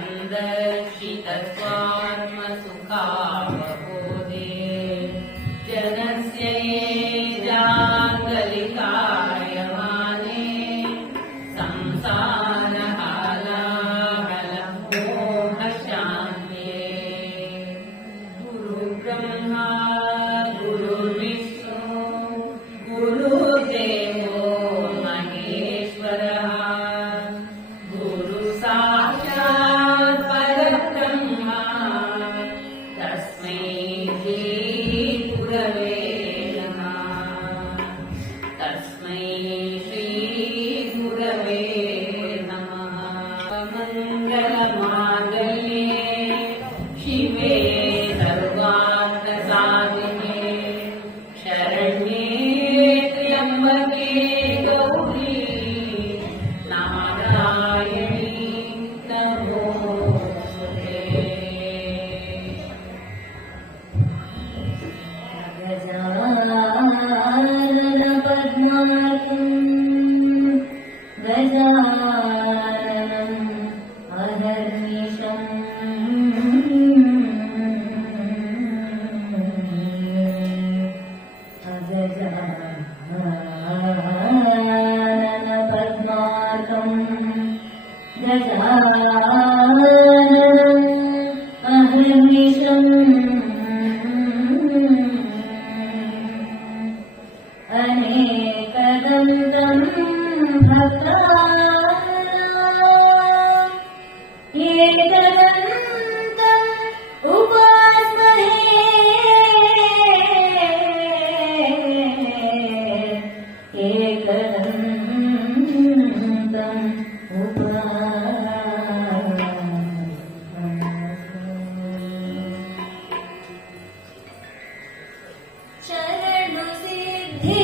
न्दर्षितवात्मसुखा सिद्धि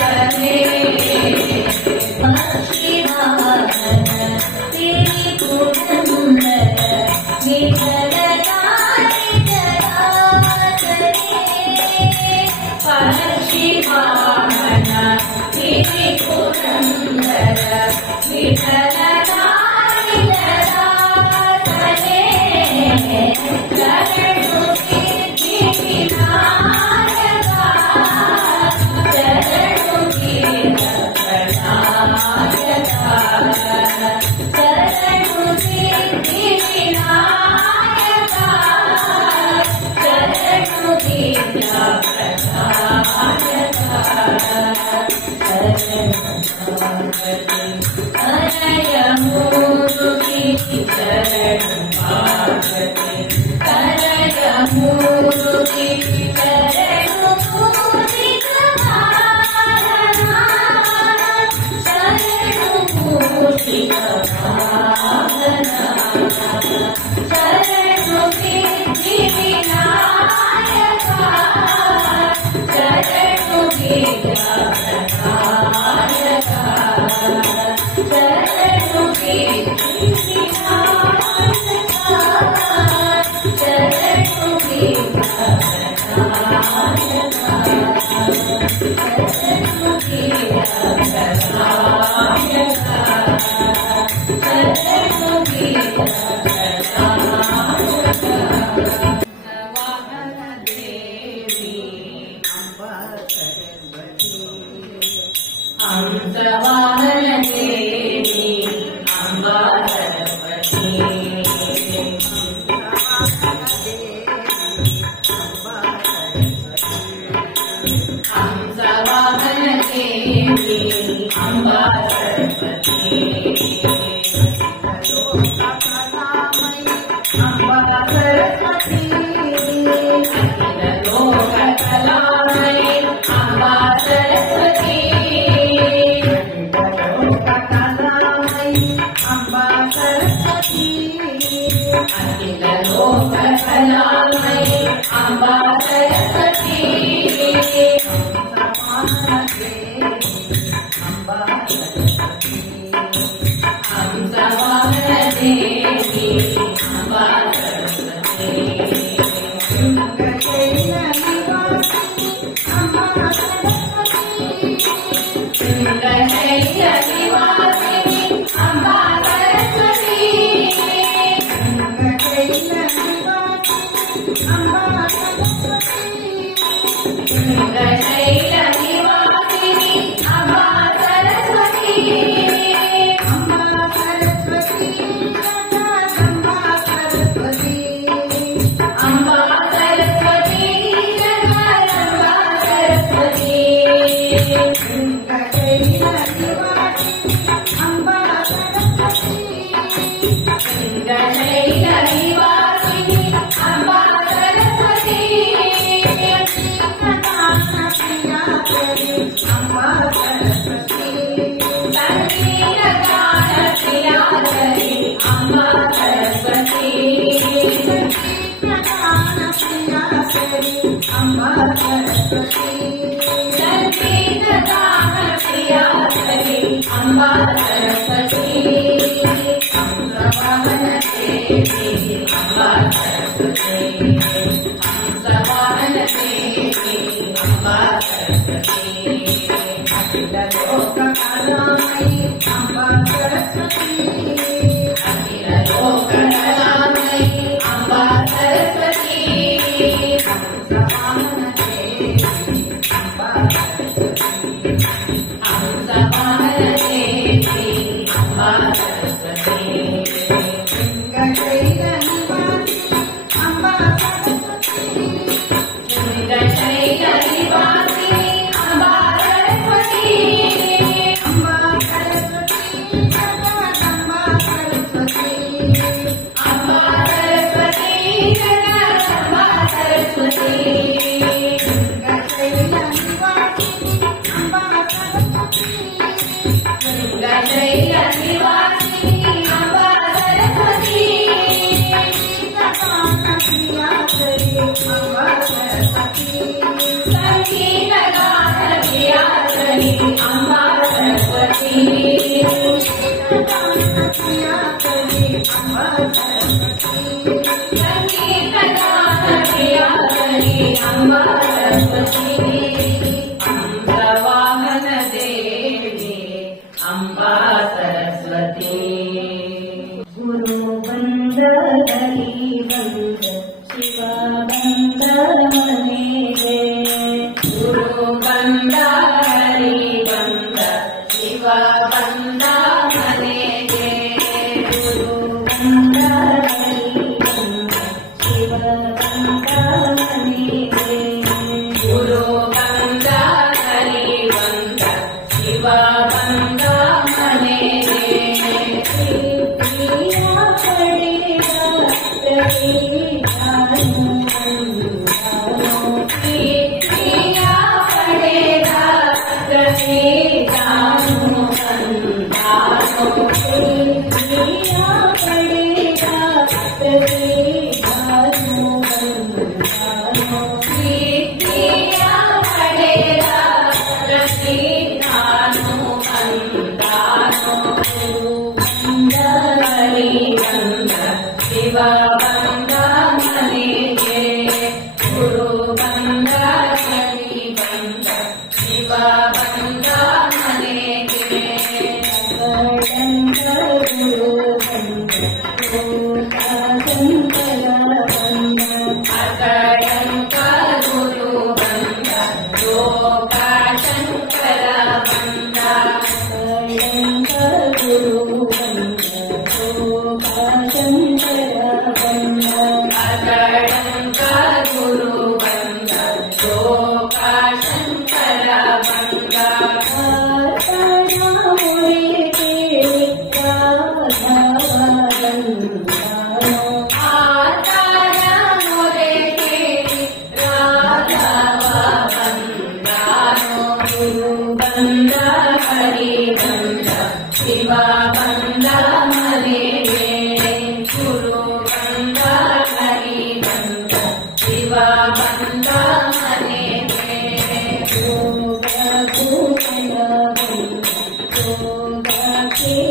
करने Thank you. Amba Saraswati Shiva Baba.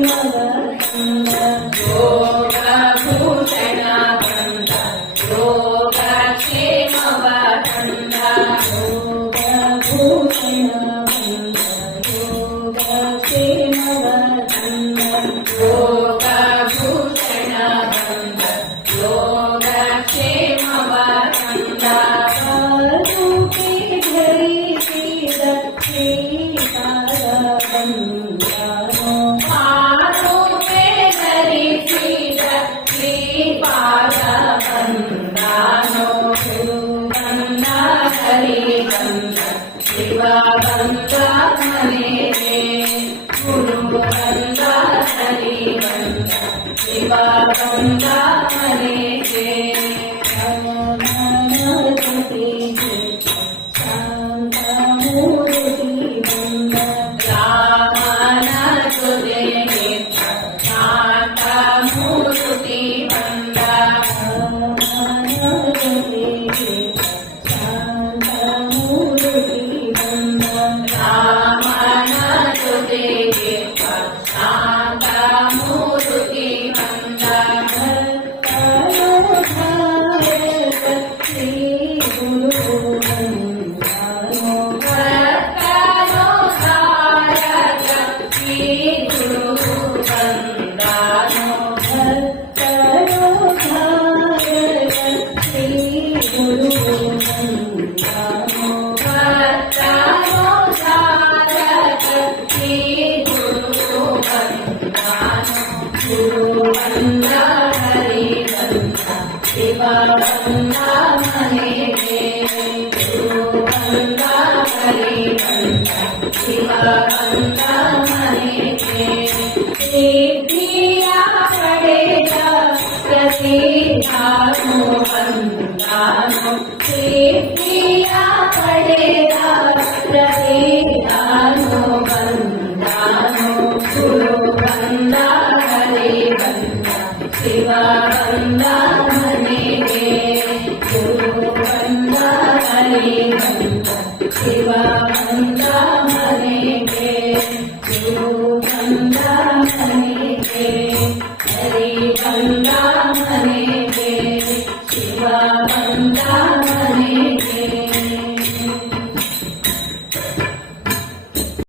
mother, mother.